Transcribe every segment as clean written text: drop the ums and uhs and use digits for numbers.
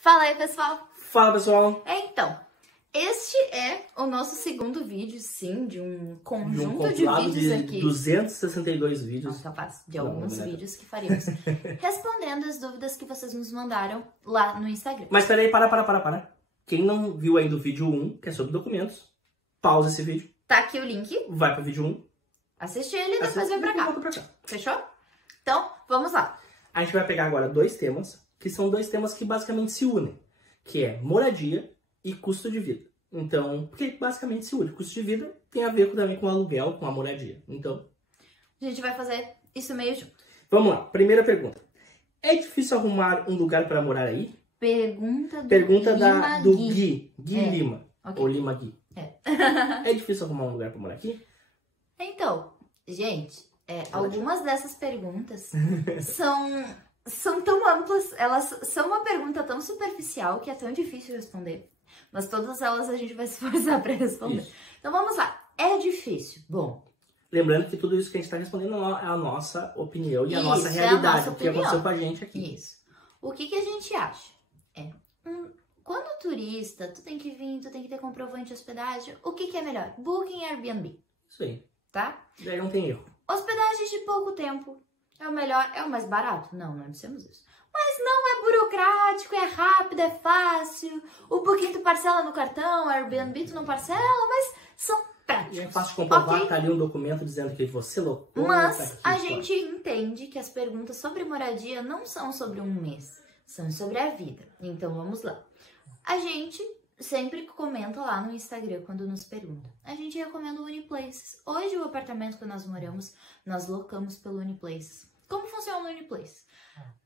Fala aí, pessoal! Fala, pessoal! Então, este é o nosso segundo vídeo, sim, de um conjunto de vídeos de aqui. 262 vídeos. Não, capaz, de alguns vídeos que faremos. Respondendo as dúvidas que vocês nos mandaram lá no Instagram. Mas peraí, para. Quem não viu ainda o vídeo 1, que é sobre documentos, pausa esse vídeo. Tá aqui o link. Vai pro vídeo 1. Assiste ele e depois vem pra cá. Volta pra cá. Fechou? Então, vamos lá. A gente vai pegar agora dois temas, que são dois temas que basicamente se unem. Que é moradia e custo de vida. Então, porque basicamente se une. Custo de vida tem a ver também com o aluguel, com a moradia. Então, A gente vai fazer isso meio junto. vamos lá. Primeira pergunta. É difícil arrumar um lugar para morar aí? Pergunta do Do Gui. Gui É. Lima. Ok. Ou Lima Gui. É. É difícil arrumar um lugar para morar aqui? Então, gente, algumas dessas perguntas são tão amplas, elas são uma pergunta tão superficial que é tão difícil responder. Mas todas elas a gente vai se esforçar para responder. Isso. Então vamos lá. É difícil? Bom, Lembrando que tudo isso que a gente está respondendo é a nossa opinião e a Isso, nossa é a realidade. nossa O que aconteceu opinião. com a gente aqui. isso. O que a gente acha? Quando turista, tu tem que vir, tu tem que ter comprovante de hospedagem. O que é melhor? Booking e Airbnb, Isso aí. tá? Daí não tem erro. Hospedagem de pouco tempo é o melhor, é o mais barato? Não dissemos isso. Mas não é burocrático, é rápido, é fácil. O Booking tu parcela no cartão, o Airbnb tu não parcela, mas são práticos. E é fácil de comprovar, Ok? tá ali um documento dizendo que você lotou. Mas tá aqui, a claro. gente entende que as perguntas sobre moradia não são sobre um mês, são sobre a vida. Então vamos lá. A gente sempre comenta lá no Instagram quando nos perguntam. A gente recomenda o Uniplaces. Hoje o apartamento que nós moramos, nós locamos pelo Uniplaces. Como funciona o Uniplaces?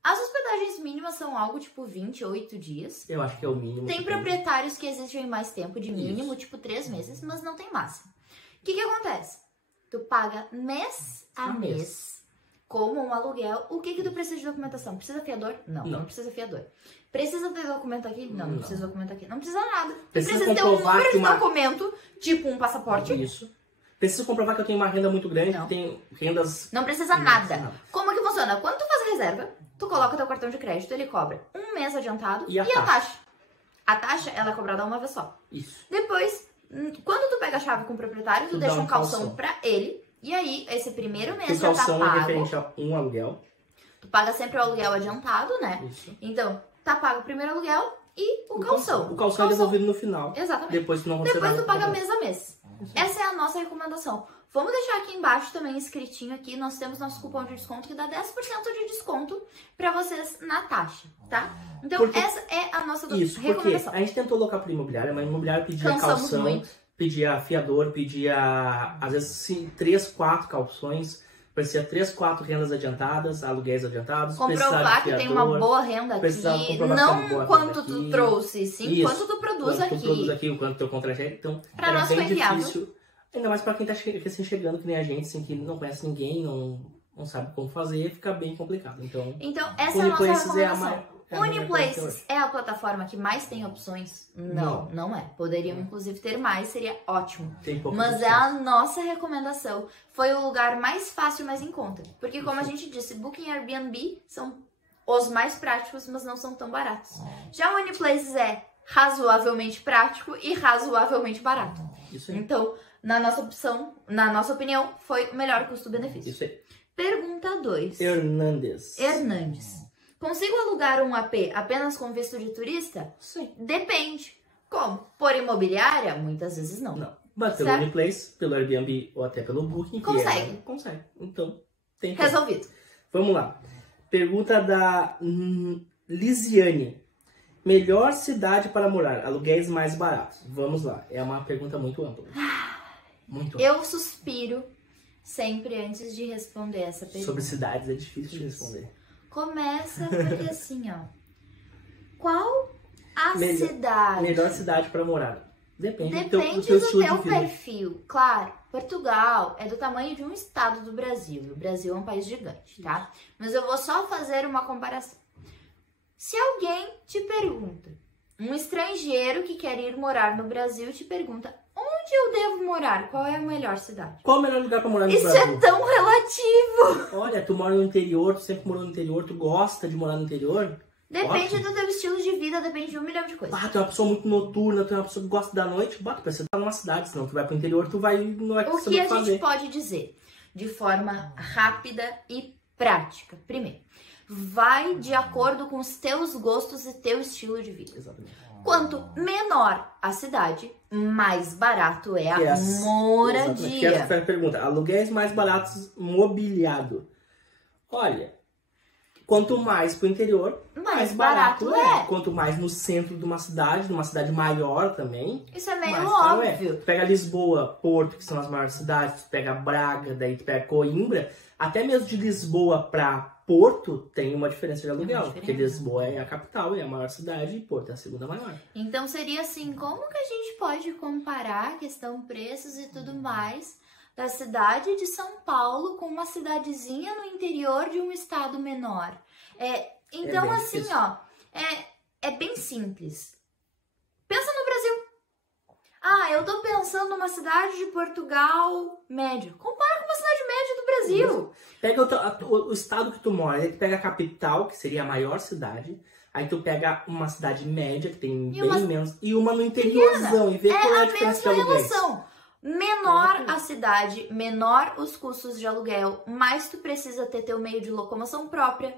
As hospedagens mínimas são algo tipo 28 dias. Eu acho que é o mínimo. Tem que proprietários que exigem mais tempo, de mínimo, Isso. tipo 3 meses, mas não tem máximo. O que acontece? Tu paga mês a mês como um aluguel. O que tu precisa de documentação? Precisa fiador? Não precisa fiador. Precisa ter documento aqui? Não precisa documento aqui. Não precisa nada. Tu Precisa precisa ter um comprovar número que de uma- documento, tipo um passaporte. Isso. Preciso comprovar que eu tenho uma renda muito grande, Não. que tenho rendas... Não precisa Não nada. precisa nada. Como que funciona? Quando tu faz a reserva, tu coloca teu cartão de crédito, ele cobra um mês adiantado E a taxa. A taxa, ela é cobrada uma vez só. Isso. Depois, quando tu pega a chave com o proprietário, tu Tu deixa dá um um calção calção. pra ele. E aí, esse primeiro mês O já tá calção é pago. referente a um aluguel. Tu paga sempre o aluguel adiantado, né? Isso. Então, tá pago o primeiro aluguel e o calção. O calção é devolvido no final. Exatamente. Depois tu não aconteceu Depois nada. tu paga mês a mês. Essa é a nossa recomendação. Vamos deixar aqui embaixo também escritinho aqui. Nós temos nosso cupom de desconto que dá 10% de desconto pra vocês na taxa, tá? Então, Porque- essa é a nossa Isso, porque recomendação. a gente tentou locar para imobiliária, mas a imobiliária pedia Cansamos calção, muito. pedia fiador, pedia às vezes 3, 4 calções, parecia 3, 4 rendas adiantadas, aluguéis adiantados, precisava Comprovar de que tem fiador, uma boa renda precisava aqui, comprovar que tem uma não boa quanto renda tu aqui. trouxe, sim Isso. quanto tu produz quanto tu produz aqui. aqui, o quanto teu contrato é. Então, Pra era nós bem foi viável. difícil. Ainda mais para quem tá assim, chegando, que nem a gente, assim, que não conhece ninguém, não sabe como fazer, fica bem complicado. Então, Então, essa é a nossa Uniplaces é a recomendação. mais... é a melhor Uniplaces coisa é a plataforma que mais tem opções? Não é. Poderiam, inclusive, ter mais, seria ótimo. tem poucas Mas é opções. a nossa recomendação. Foi o lugar mais fácil e mais em conta. Porque, como a gente disse, Booking e Airbnb são os mais práticos, mas não são tão baratos. Já o Uniplaces é razoavelmente prático e razoavelmente barato. Isso aí. Então, na nossa opinião, foi o melhor custo-benefício. Isso aí. Pergunta 2. Hernandes. Hernandes. Consigo alugar um AP apenas com visto de turista? Sim. Depende. Como? Por imobiliária? Muitas vezes não. Não. Mas pelo Certo? Uniplace, pelo Airbnb ou até pelo Booking. que Consegue. Consegue. Então, tem como. Resolvido. Vamos lá. Pergunta da Lisiane. Melhor cidade para morar, aluguéis mais baratos. Vamos lá. É uma pergunta muito ampla. Muito ampla. Eu suspiro sempre antes de responder essa pergunta. Sobre cidades é difícil de Isso. responder. Começa porque assim, ó. Qual a Melhor- cidade? Melhor cidade para morar. Depende, Depende do teu do estilo teu de vida. perfil. Claro, Portugal é do tamanho de um estado do Brasil. E o Brasil é um país gigante, tá? Mas eu vou só fazer uma comparação. Se alguém te pergunta, um estrangeiro que quer ir morar no Brasil te pergunta, onde eu devo morar? Qual é a melhor cidade? Qual o melhor lugar para morar no Isso Brasil? é tão relativo. Olha, tu mora no interior, tu sempre morou no interior, tu gosta de morar no interior? Depende Ótimo. do teu estilo de vida, depende de 1 milhão de coisas. Ah, tu é uma pessoa muito noturna, tu é uma pessoa que gosta da noite, bota pra você estar numa cidade, senão tu vai pro interior, tu vai, não vai O saber que a fazer. gente pode dizer de forma rápida e prática? Primeiro, vai de acordo com os teus gostos e teu estilo de vida. Exatamente. Quanto menor a cidade, mais barato é a Exatamente. Que essa moradia. foi a pergunta. Aluguéis mais baratos mobiliado. Olha, quanto mais pro interior, Mais barato é. Quanto mais no centro de uma cidade maior também, Isso é meio mais caro é. óbvio. Tu pega Lisboa, Porto, que são as maiores cidades, tu pega Braga, daí tu pega Coimbra, até mesmo de Lisboa pra Porto tem uma diferença de aluguel, porque Lisboa é a capital, é a maior cidade, e Porto é a segunda maior. Então seria assim, como que a gente pode comparar a questão preços e tudo mais da cidade de São Paulo com uma cidadezinha no interior de um estado menor? Então, bem assim, difícil. ó, é bem simples. Pensa no Brasil. Ah, eu tô pensando numa cidade de Portugal médio. Compara com uma cidade média do Brasil. Pega o estado que tu mora, aí tu pega a capital, que seria a maior cidade, aí tu pega uma cidade média, que tem bem menos, e uma no interiorzão, e vê qual é a diferença de mesma aluguéis. relação. Menor a cidade, menor os custos de aluguel, mais tu precisa ter teu meio de locomoção própria.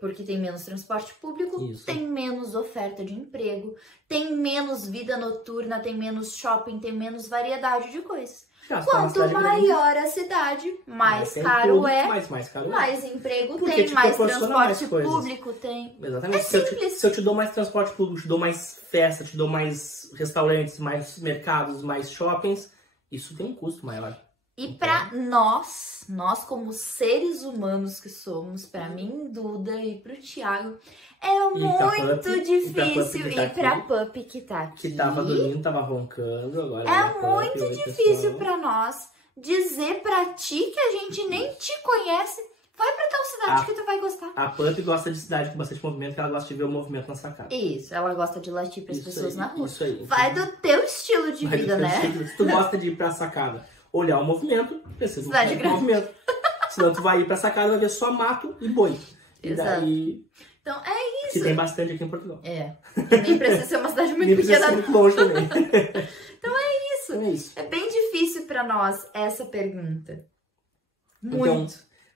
Porque tem menos transporte público, Isso. tem menos oferta de emprego, tem menos vida noturna, tem menos shopping, tem menos variedade de coisas. Quanto maior a cidade, mais caro é, mais caro mais emprego Porque tem, te mais proporciona mais transporte coisas. público tem. Exatamente. É simples. Se eu te dou mais transporte público, te dou mais festa, te dou mais restaurantes, mais mercados, mais shoppings, isso tem um custo maior. E pra nós como seres humanos que somos, pra mim, Duda, e pro Thiago, é muito difícil. E pra Pup que tá aqui. Que tava dormindo, tava roncando. Agora é muito difícil pra nós dizer pra ti que a gente nem te conhece. Vai pra tal cidade que tu vai gostar. A Pup gosta de cidade com bastante movimento, que ela gosta de ver o movimento na sacada. Isso, ela gosta de latir pras pessoas na rua. Isso aí. Vai do teu estilo de vida, né? Se tu gosta de ir pra sacada, olhar o movimento, precisa Cidade do movimento. Senão tu vai ir pra sacada, vai ver só mato e boi. Exato. Daí, então é que isso. tem bastante aqui em Portugal. Que nem precisa ser uma cidade muito Nem precisa pequena. ser muito longe também. Então é isso. É isso. É bem difícil pra nós essa pergunta. Muito. Então,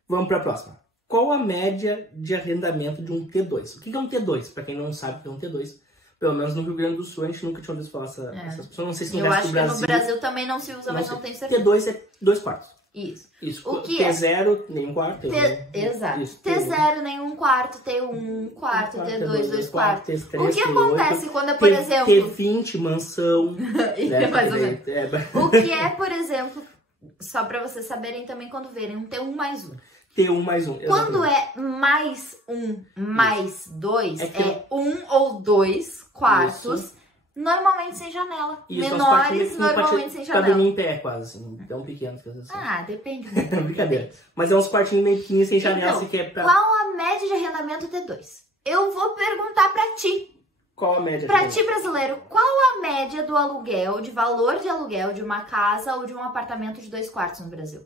vamos pra próxima. Qual a média de arrendamento de um T2? O que é um T2? Pra quem não sabe o que é um T2, pelo menos no Rio Grande do Sul, a gente nunca tinha ouvido falar essas pessoas. Não sei se no Eu resto acho do que Brasil. no Brasil também não se usa, mas não tenho certeza. T2 é 2 quartos. Isso. Isso. O que T0, nenhum quarto. Exato. Isso, T0, nenhum quarto. T1, um quarto. T2, 2 quartos. T3, O que T8, acontece quando é, por exemplo... T20, mansão. Né? Mais ou menos. É. O que é, por exemplo, só pra vocês saberem também quando verem, um T1 mais 1. T1 mais 1. Quando é mais 1 mais 2, é 1 ou 2 quartos, Isso. normalmente sem janela. Isso, menores, normalmente sem pra janela. dormir em pé, quase. Assim, tão pequenos que assim. Ah, depende muito. Brincadeira. Mas é uns quartinhos meio pequenininhos sem janela, Então, se quer pra... qual a média de arrendamento T2? Eu vou perguntar pra ti. Qual a média? Pra ti, brasileiro, qual a média do aluguel, de valor de aluguel de uma casa ou de um apartamento de 2 quartos no Brasil?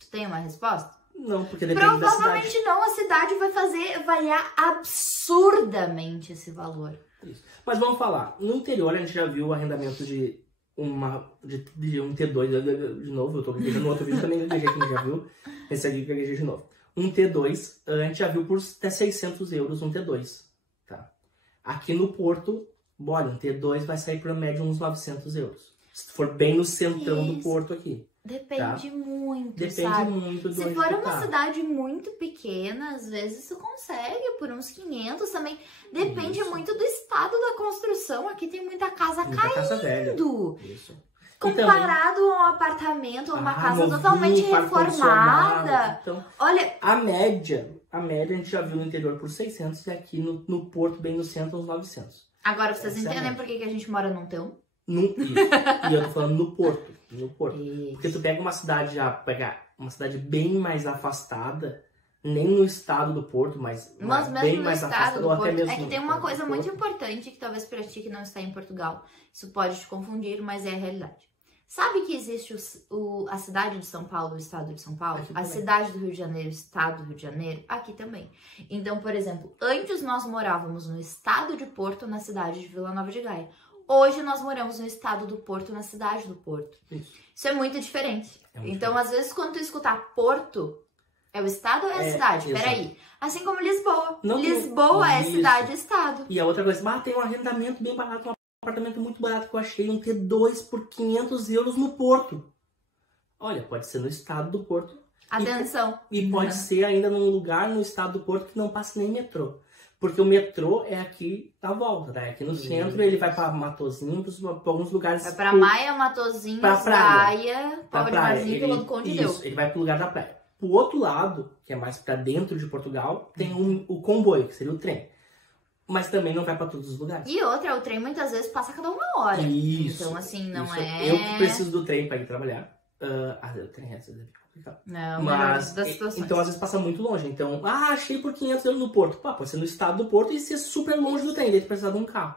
Tu tem uma resposta? Não, porque depende da cidade. Provavelmente não, a cidade vai fazer variar absurdamente esse valor. Isso. Mas vamos falar, no interior a gente já viu o arrendamento de um T2, de novo, eu tô gaguejando no outro vídeo também, que a gente já viu, esse aqui que eu gaguejei de novo. Um T2, a gente já viu por até 600 euros um T2, tá? Aqui no Porto, olha, um T2 vai sair por média uns 900 euros. Se for bem no centrão do Porto aqui. Depende muito, Depende sabe? muito de Se onde for tu uma tá. cidade muito pequena, às vezes tu consegue por uns 500 também. Depende Isso. muito do estado da construção. Aqui tem muita casa Muita casa velha. caindo. Isso. Comparado a um apartamento ou uma casa novinho, totalmente ar-condicionado. reformada. Então, Olha, a média a gente já viu no interior por 600 e aqui no Porto, bem no centro, uns 900. agora vocês Essa é a entendem média. por que a gente mora num T1? Isso. E eu tô falando no Porto. No Porto. Isso. Porque tu pega uma cidade uma cidade bem mais afastada, nem no estado do Porto, mas mesmo bem no mais estado afastada, do ou até Porto. mesmo É que no tem uma estado coisa do muito Porto. importante que talvez pra ti que não está em Portugal, isso pode te confundir, mas é a realidade. Sabe que existe a cidade de São Paulo, o estado de São Paulo? Aqui A também. cidade do Rio de Janeiro, o estado do Rio de Janeiro? Aqui também. Então, por exemplo, antes nós morávamos no estado de Porto, na cidade de Vila Nova de Gaia. Hoje nós moramos no estado do Porto, na cidade do Porto. Isso é muito diferente. É muito Então, às vezes, quando tu escutar Porto, é o estado ou é a cidade? exato. Peraí. Assim como Lisboa. Não tem- Lisboa é Isso. cidade e estado. E a outra coisa, tem um arrendamento bem barato, um apartamento muito barato que eu achei, um T2 por 500 euros no Porto. Olha, pode ser no estado do Porto. Atenção. E pode ser ainda num lugar no estado do Porto que não passa nem metrô. Porque o metrô é aqui na volta, tá? É aqui no centro, ele vai pra Matozinho, pra alguns lugares. Vai pra Maia, Matozinhos, pra praia. Gaia, Pra Pau de praia. Varzim, Vila do Conde deu. Isso, ele vai pro lugar da praia. Pro outro lado, que é mais pra dentro de Portugal, tem o comboio, que seria o trem. Mas também não vai pra todos os lugares. E outra, o trem muitas vezes passa a cada 1 hora. Isso. Então, assim, não Isso. é... Eu que preciso do trem pra ir trabalhar. O trem é complicado. Não, Mas, das situações. então às vezes passa muito longe. Então, achei por 500 euros no Porto. Pode ser no estado do Porto e ser super longe do trem. Daí tu precisa de um carro.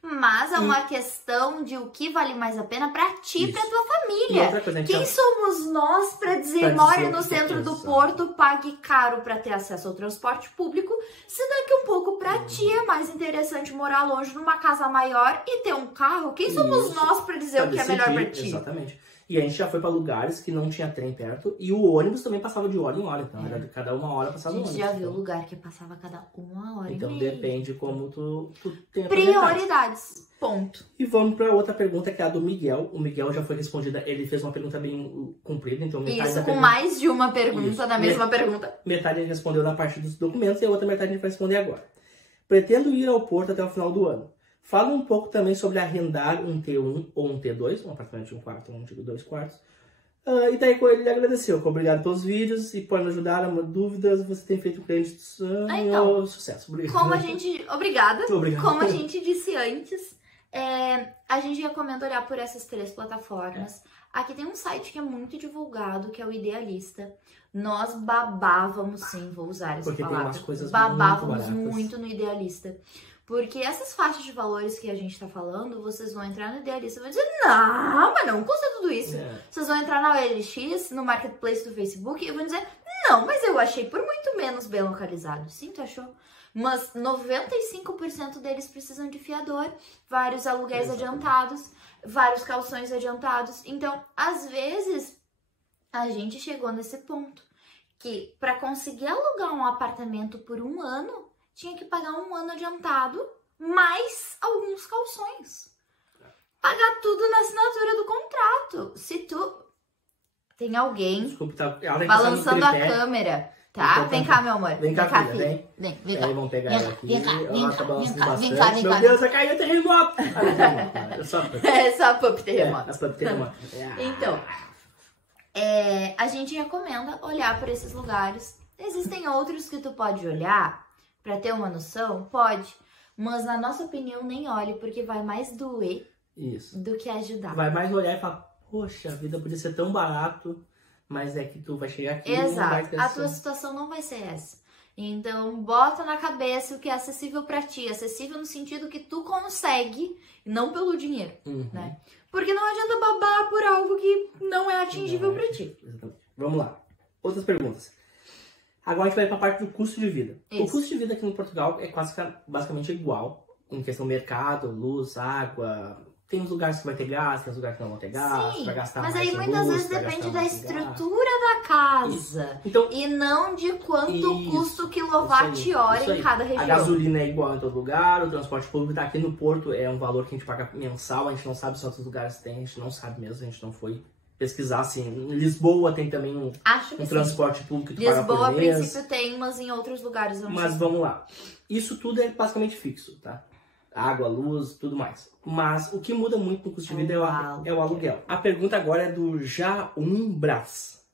Mas é uma questão de o que vale mais a pena pra ti e pra Isso. tua E família. outra coisa, a gente Quem somos nós pra dizer, Pra more dizer no que centro do exato. Porto, pague caro pra ter acesso ao transporte público, se daqui um pouco pra ti é mais interessante morar longe numa casa maior e ter um carro? Quem somos Isso. nós pra dizer o que é melhor pra ti? Exatamente. E a gente já foi pra lugares que não tinha trem perto. E o ônibus também passava de hora em hora. Então era de cada 1 hora A passava o gente ônibus. já viu lugar que passava a cada 1 hora Então e meia. depende como tu tem a prioridade. Prioridades. Ponto. E vamos pra outra pergunta, que é a do Miguel. O Miguel já foi respondida. Ele fez uma pergunta bem comprida, então metade Isso, da com pergunta... mais de uma pergunta Isso. na mesma pergunta. Metade ele respondeu na parte dos documentos e a outra metade a gente vai responder agora. Pretendo ir ao Porto até o final do ano. Fala um pouco também sobre arrendar um T1 ou um T2, um apartamento de 1 quarto ou um de 2 quartos. E daí ele agradeceu. Obrigado pelos vídeos e pode nos ajudar. Dúvidas, você tem feito um grande Então, sucesso. Obrigado. Como a gente... Obrigada. Obrigado. Como a gente disse antes, a gente recomenda olhar por essas 3 plataformas. Aqui tem um site que é muito divulgado, que é o Idealista. Nós babávamos, sim, vou usar essa Porque tem palavra. umas coisas Babávamos muito muito baratas. no Idealista. Porque essas faixas de valores que a gente tá falando, vocês vão entrar no Idealista e vão dizer, não, mas não custa tudo isso. Vocês vão entrar na OLX, no Marketplace do Facebook e vão dizer, não, mas eu achei por muito menos bem localizado. Sim, tu achou? Mas 95% deles precisam de fiador, vários aluguéis adiantados, vários calções adiantados. Então, às vezes, a gente chegou nesse ponto que para conseguir alugar um apartamento por 1 ano, tinha que pagar 1 ano adiantado, mais alguns calções. Pagar tudo na assinatura do contrato. Se tu... Tem alguém Desculpa, ela tá balançando a tripé. câmera, tá? Então, Vem cá, meu amor. Vem cá, filha, vem. Vem cá. Aí vamos pegar Vem ela cá, aqui. vem cá, vem Ela cá, tá balançando vem cá, bastante. vem cá, vem Meu cá. Deus, vai cair o terremoto. É só É só pup terremoto. as plantas terremoto. Então, a gente recomenda olhar para esses lugares. Existem outros que tu pode olhar para ter uma noção? Pode. Mas na nossa opinião, nem olhe, porque vai mais doer Isso. do que ajudar. Vai mais olhar e falar, poxa, a vida podia ser tão barato, mas é que tu vai chegar aqui e não vai Exato. ter A tua situação não vai ser essa. Então, bota na cabeça o que é acessível para ti. Acessível no sentido que tu consegue, e não pelo dinheiro, né? Porque não adianta babar por algo que não é atingível para ti. Exatamente. Vamos lá. Outras perguntas. Agora a gente vai para a parte do custo de vida. Isso. O custo de vida aqui no Portugal é quase basicamente igual em questão do mercado, luz, água. Tem uns lugares que vai ter gás, tem uns lugares que não vão ter gás, Sim, vai gastar mas mais aí em muitas luz, vezes vai depende gastar da mais em gás. estrutura da casa. Então, E não de quanto Isso, custa o isso quilowatt-hora aí. em cada região. A gasolina é igual em todo lugar, o transporte público tá aqui no Porto, é um valor que a gente paga mensal, a gente não sabe se outros lugares tem, a gente não sabe mesmo, a gente não foi pesquisar, assim. Em Lisboa tem também um Acho que sim. transporte público que tu paga Lisboa, a por mês. princípio, tem, mas em outros lugares eu não Mas sei. vamos lá. Isso tudo é basicamente fixo, tá? Água, luz, tudo mais. Mas o que muda muito no custo de vida é o aluguel. A pergunta agora é do Brás.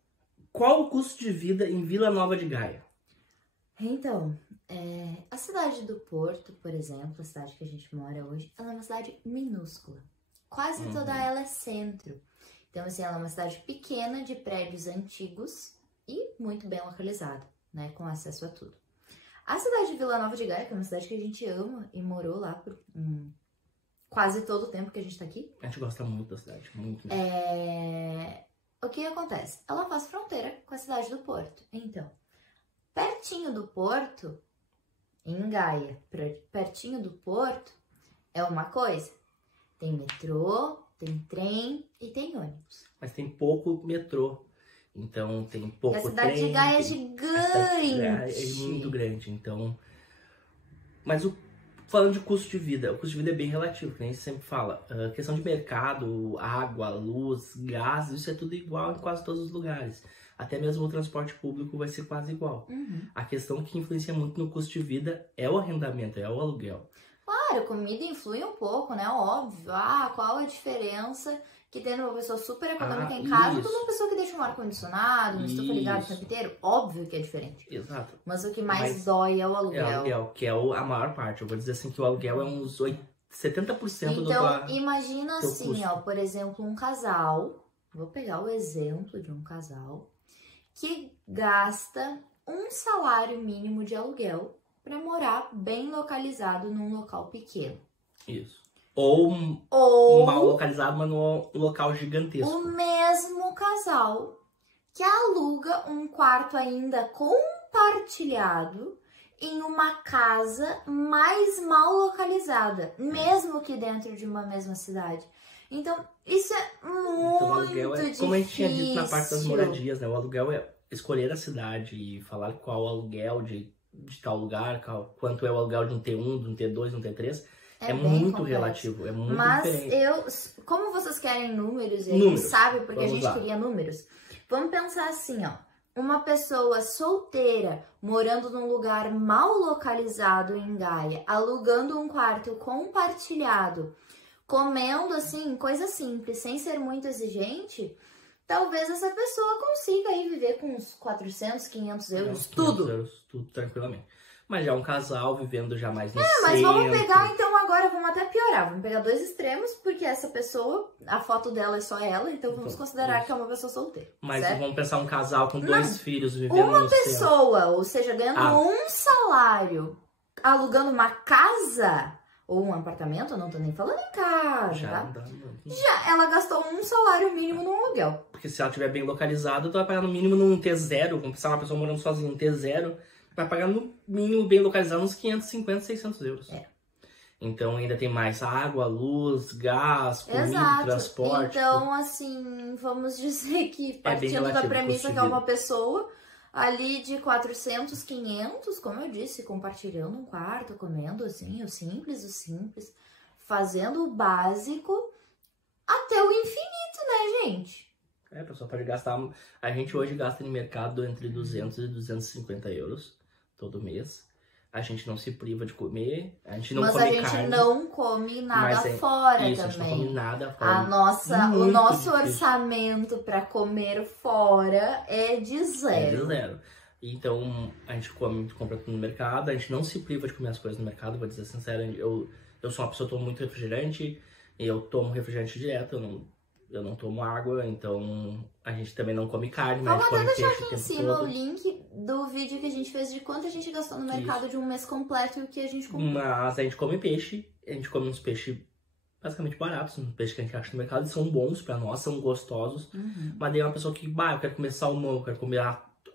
Qual o custo de vida em Vila Nova de Gaia? Então, a cidade do Porto, por exemplo, a cidade que a gente mora hoje, ela é uma cidade minúscula. Quase toda ela é centro. Então, assim, ela é uma cidade pequena, de prédios antigos e muito bem localizada, né? Com acesso a tudo. A cidade de Vila Nova de Gaia, que é uma cidade que a gente ama e morou lá por quase todo o tempo que a gente tá aqui. A gente gosta muito da cidade, muito. O que acontece? Ela faz fronteira com a cidade do Porto. Então, pertinho do Porto, em Gaia, pertinho do Porto, é uma coisa. Tem metrô, tem trem e tem ônibus. Mas tem pouco metrô. Então tem pouco trem. A cidade de Gaia é gigante. É muito grande, então... Mas falando de custo de vida, o custo de vida é bem relativo, que nem a gente sempre fala. A questão de mercado, água, luz, gás, isso é tudo igual em quase todos os lugares. Até mesmo o transporte público vai ser quase igual. A questão que influencia muito no custo de vida é o arrendamento, é o aluguel. Claro, comida influi um pouco, né? Óbvio. Qual a diferença que tendo uma pessoa super econômica em casa com uma pessoa que deixa um ar-condicionado, uma estufa ligada o tempo inteiro? Óbvio que é diferente. Exato. Mas o que mais dói é o aluguel. É o aluguel, que é a maior parte. Eu vou dizer assim que o aluguel é uns 70% do Então, imagina assim, por exemplo, um casal. Vou pegar o exemplo de um casal que gasta um salário mínimo de aluguel para morar bem localizado num local pequeno. Isso. Ou mal localizado, mas num local gigantesco. O mesmo casal que aluga um quarto ainda compartilhado em uma casa mais mal localizada, mesmo que dentro de uma mesma cidade. Então, isso é muito o aluguel difícil. Como a gente tinha dito na parte das moradias, né? O aluguel é escolher a cidade e falar qual o aluguel de tal lugar, quanto é o aluguel de um T1, de um T2, de um T3. É muito relativo, é muito diferente. Mas como vocês querem números, e a gente sabe porque a gente queria números, vamos pensar assim, uma pessoa solteira morando num lugar mal localizado em Gaia, alugando um quarto compartilhado, comendo assim, coisa simples, sem ser muito exigente, talvez essa pessoa consiga aí viver com uns 400, 500 euros, tudo tranquilamente. Mas já um casal vivendo já mais no mas vamos pegar, então agora vamos até piorar. Vamos pegar dois extremos, porque essa pessoa, a foto dela é só ela, então vamos considerar que é uma pessoa solteira. Mas vamos pensar um casal com dois filhos vivendo uma pessoa, ou seja, ganhando um salário, alugando uma casa ou um apartamento, não tô nem falando em casa, Já ela gastou um salário mínimo no aluguel. Porque se ela estiver bem localizada, tu vai pagar no mínimo num T0, vamos pensar uma pessoa morando sozinha, um T0, vai pagar no mínimo bem localizado uns 550, 600 euros. Então ainda tem mais água, luz, gás, comida, transporte. Então, assim, vamos dizer que partindo da premissa que é uma pessoa ali de 400, 500, como eu disse, compartilhando um quarto, comendo assim, o simples, fazendo o básico até o infinito, né, gente? A pessoa pode gastar, a gente hoje gasta no mercado entre 200 e 250 euros todo mês. A gente não se priva de comer, a gente não come carne. Mas a gente não come nada fora também. A gente não come nada fora. O nosso orçamento para comer fora é de zero. É de zero. Então, a gente compra tudo no mercado, a gente não se priva de comer as coisas no mercado, vou dizer sincero. Eu sou uma pessoa que tomo muito refrigerante, eu tomo refrigerante direto, eu não tomo água, então a gente também não come carne, mas vamos come até deixar peixe aqui em cima o link do vídeo que a gente fez de quanto a gente gastou no mercado de um mês completo e o que a gente comprou. Mas a gente come peixe, a gente come uns peixes basicamente baratos, uns peixes que a gente acha no mercado, eles são bons pra nós, são gostosos, mas daí é uma pessoa que, eu quero comer salmão, eu quero comer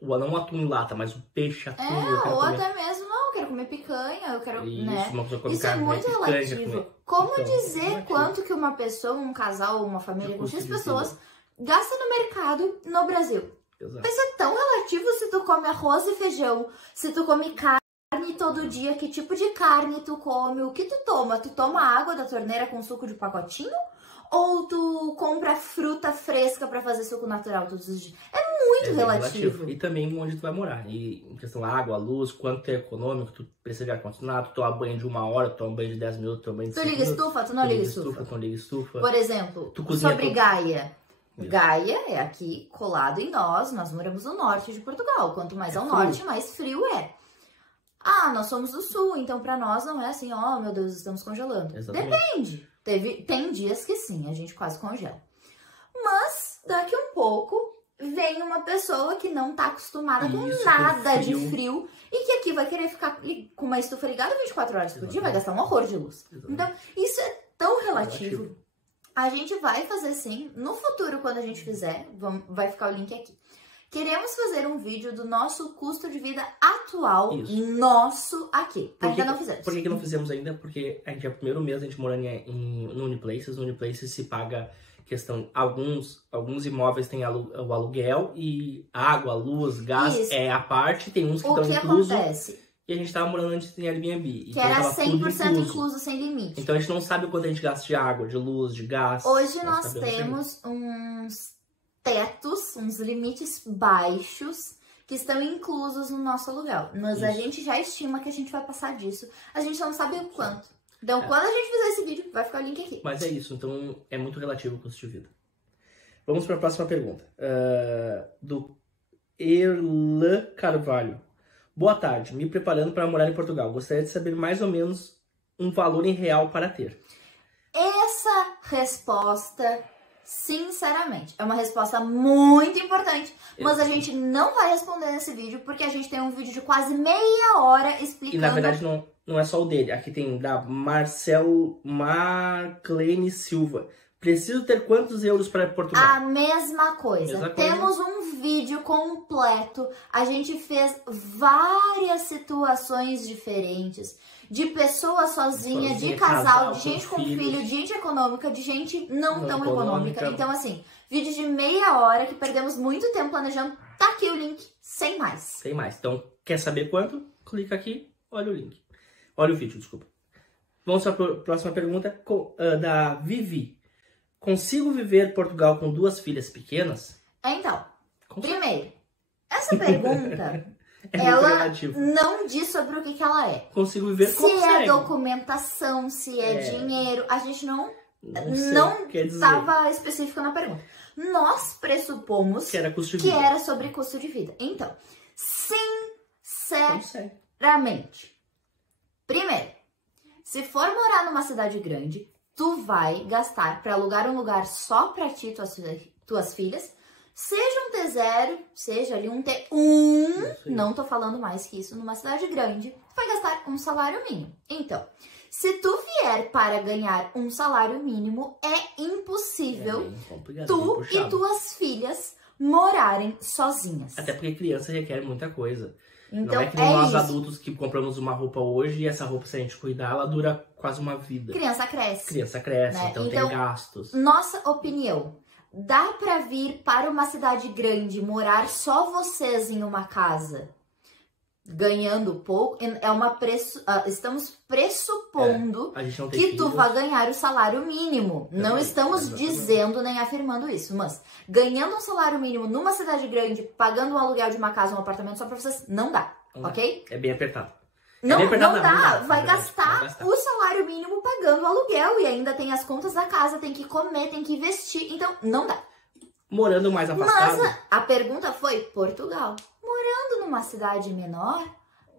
não atum em lata, mas o peixe atum. Até mesmo, eu quero comer picanha, eu quero, uma pessoa come Isso é muito relativo. Como dizer quanto que uma pessoa, um casal, uma família com X pessoas gasta no mercado no Brasil? Exato. Isso é tão relativo se tu come arroz e feijão, se tu come carne todo dia, que tipo de carne tu come, o que tu toma? Tu toma água da torneira com suco de pacotinho? Ou tu compra fruta fresca pra fazer suco natural todos os dias? É muito relativo. E também onde tu vai morar. E em questão água, luz, quanto é econômico, tu precisa de ar-condicionado, tu toma banho de 1 hora, tu toma banho de 10 minutos, tu toma banho de 5 minutos. Tu liga estufa? Tu não liga estufa? Tu não liga estufa. Por exemplo, sobre Gaia. Gaia é aqui colado em nós moramos no norte de Portugal. Quanto mais ao norte, mais frio é. Nós somos do sul, então pra nós não é assim, meu Deus, estamos congelando. Exatamente. Depende. Tem dias que sim, a gente quase congela. Mas daqui um pouco vem uma pessoa que não tá acostumada com nada de frio e que aqui vai querer ficar com uma estufa ligada 24 horas por dia, vai gastar um horror de luz. Então, isso é tão relativo. A gente vai fazer sim, no futuro, quando a gente fizer, vai ficar o link aqui. Queremos fazer um vídeo do nosso custo de vida atual, nosso aqui. Ainda não fizemos. Por que não fizemos ainda? Porque a gente é o primeiro mês, a gente morando no Uniplaces. No Uniplaces se paga questão... Alguns imóveis têm o aluguel e água, luz, gás é a parte. Tem uns que estão inclusos. O que acontece? E a gente tava morando antes em Airbnb. Que era 100% incluso, sem limite. Então a gente não sabe o quanto a gente gasta de água, de luz, de gás. Hoje nós temos uns tetos, uns limites baixos que estão inclusos no nosso aluguel. Mas a gente já estima que a gente vai passar disso. A gente não sabe o quanto. Então quando a gente fizer esse vídeo, vai ficar o link aqui. Mas é isso, então é muito relativo o custo de vida. Vamos para a próxima pergunta. Do Erlan Carvalho. Boa tarde, me preparando para morar em Portugal. Gostaria de saber mais ou menos um valor em real para ter. Essa resposta, sinceramente, é uma resposta muito importante, mas a gente não vai responder nesse vídeo porque a gente tem um vídeo de quase meia hora explicando. E na verdade não é só o dele, aqui tem da Marclene Silva. Preciso ter quantos euros para Portugal? A mesma coisa. Temos um vídeo completo. A gente fez várias situações diferentes. De pessoa sozinha, de casal, de gente com filho, de gente econômica, de gente não tão econômica. Então, assim, vídeo de meia hora que perdemos muito tempo planejando. Tá aqui o link, sem mais. Sem mais. Então, quer saber quanto? Clica aqui, olha o link. Olha o vídeo, desculpa. Vamos para a próxima pergunta da Vivi. Consigo viver Portugal com 2 filhas pequenas? Então, primeiro, essa pergunta, ela não diz sobre o que ela é. Consigo viver como se é documentação, se é dinheiro, a gente não estava específico na pergunta. Nós pressupomos que era sobre custo de vida. Então, sinceramente, primeiro, se for morar numa cidade grande, tu vai gastar para alugar um lugar só para ti e tuas filhas, seja um T0, seja ali um T1, não tô falando mais que isso, numa cidade grande, tu vai gastar um salário mínimo. Então, se tu vier para ganhar um salário mínimo, é impossível tu e tuas filhas morarem sozinhas. Até porque criança requer muita coisa. Então, não é que nós adultos que compramos uma roupa hoje e essa roupa, se a gente cuidar, ela dura quase uma vida. Criança cresce. Né? Então tem gastos. Nossa opinião, dá pra vir para uma cidade grande, morar só vocês em uma casa, ganhando pouco? Estamos pressupondo que tu vai ganhar o salário mínimo. Não estamos dizendo nem afirmando isso, mas ganhando um salário mínimo numa cidade grande, pagando um aluguel de uma casa, um apartamento só pra vocês, não dá, ok? É bem apertado. Não dá, vai gastar o salário mínimo pagando o aluguel e ainda tem as contas da casa, tem que comer, tem que investir, então não dá. Morando mais afastado. Mas a pergunta foi Portugal. Morando numa cidade menor,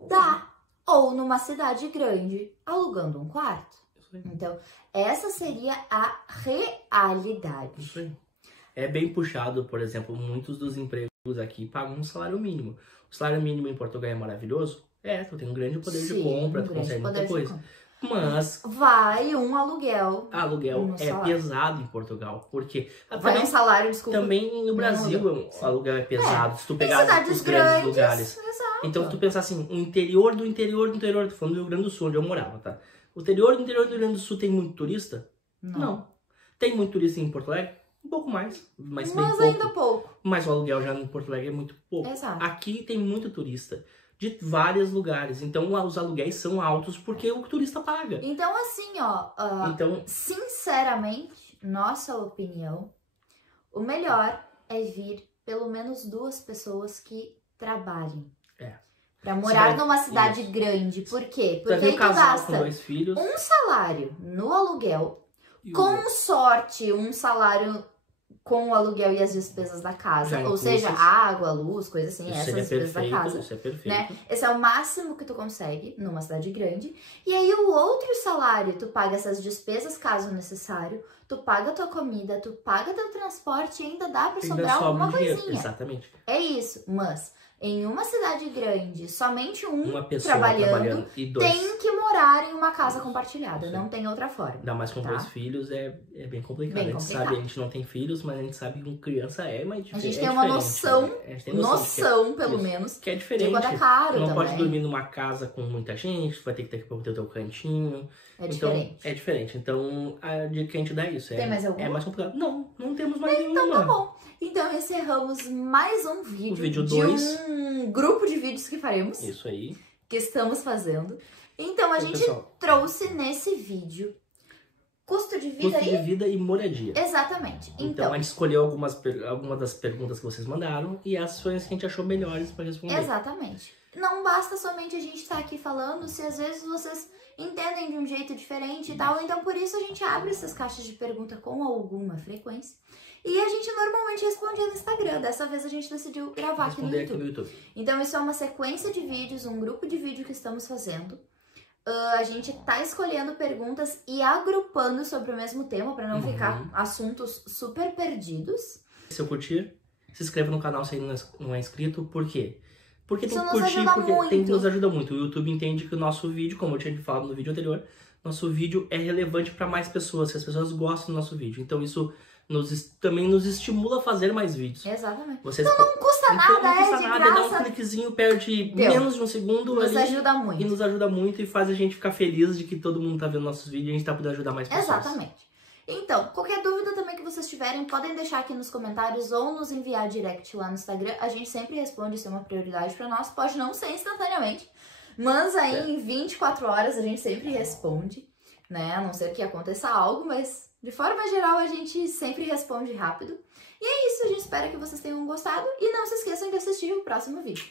dá. Ou numa cidade grande, alugando um quarto. Então, essa seria a realidade. É bem puxado, por exemplo, muitos dos empregos aqui pagam um salário mínimo. O salário mínimo em Portugal é maravilhoso? Tu tem um grande poder de compra, tu consegue muita coisa. Mas vai um aluguel. Aluguel é pesado em Portugal, porque vai um salário, desculpa. Também no Brasil o aluguel é pesado. Se tu pegar os grandes lugares. Exato. Então se tu pensar assim, o interior do interior, tô falando do Rio Grande do Sul, onde eu morava, tá? O interior do Rio Grande do Sul tem muito turista? Não. Tem muito turista em Porto Alegre? Um pouco mais, mas bem pouco. Ainda pouco. Mas o aluguel já em Porto Alegre é muito pouco. Exato. Aqui tem muito turista de vários lugares. Então, os aluguéis são altos porque o turista paga. Então, assim, sinceramente, nossa opinião, o melhor é vir pelo menos 2 pessoas que trabalhem. Pra morar numa cidade grande. Por quê? Porque aí tu gasta com 2 filhos. um salário no aluguel, com sorte, um salário com o aluguel e as despesas da casa, ou seja, água, luz, coisa assim, essas despesas da casa. Isso é perfeito. Né? Esse é o máximo que tu consegue numa cidade grande. E aí o outro salário, tu paga essas despesas caso necessário, tu paga tua comida, tu paga teu transporte e ainda dá pra sobrar alguma coisinha. Exatamente. É isso, mas em uma cidade grande, somente uma pessoa trabalhando e dois. tem que morar em uma casa compartilhada, Sim. não tem outra forma. Ainda mais com tá? 2 filhos é bem complicado. Bem a gente complicado. sabe, a gente não tem filhos, mas a gente sabe que com criança é mais A diferente. gente tem uma noção, né? A gente tem noção pelo isso, menos, que é de diferente. quanto é caro não também. pode dormir numa casa com muita gente, vai ter que ter o teu cantinho. É então, diferente. é diferente. Então, a dica que a gente dá é isso. Tem mais alguma? É mais complicado. Não temos mais nenhuma. Então tá bom. Então encerramos mais um vídeo, O vídeo de 2. um grupo de vídeos que faremos, Isso aí. que estamos fazendo. Então a Então, gente pessoal, trouxe nesse vídeo custo de vida custo de vida e moradia. Exatamente. Então, a gente escolheu algumas das perguntas que vocês mandaram e as foi as que a gente achou melhores para responder. Exatamente. Não basta somente a gente estar aqui falando, se às vezes vocês entendem de um jeito diferente e tal. Então, por isso a gente abre essas caixas de pergunta com alguma frequência. E a gente normalmente respondia no Instagram. Dessa vez a gente decidiu gravar aqui no YouTube. Então, isso é uma sequência de vídeos, um grupo de vídeo que estamos fazendo. A gente tá escolhendo perguntas e agrupando sobre o mesmo tema para não ficar assuntos super perdidos. Se eu curtir, se inscreva no canal se ainda não é inscrito. Por quê? Porque tem Isso que curtir, porque muito. nos ajuda muito. O YouTube entende que o nosso vídeo, como eu tinha falado no vídeo anterior, nosso vídeo é relevante para mais pessoas, que as pessoas gostam do nosso vídeo. Então isso também nos estimula a fazer mais vídeos. Exatamente. Vocês, então não custa nada, não custa de nada, graça. dá um cliquezinho, perde menos de um segundo Nos ali. ajuda muito. E nos ajuda muito e faz a gente ficar feliz de que todo mundo tá vendo nossos vídeos e a gente tá podendo ajudar mais pessoas. Exatamente. Então, qualquer dúvida também que vocês tiverem, podem deixar aqui nos comentários ou nos enviar direct lá no Instagram. A gente sempre responde, isso é uma prioridade pra nós. Pode não ser instantaneamente, mas aí em 24 horas a gente sempre responde, né? A não ser que aconteça algo, mas de forma geral a gente sempre responde rápido. E é isso, a gente espera que vocês tenham gostado e não se esqueçam de assistir o próximo vídeo.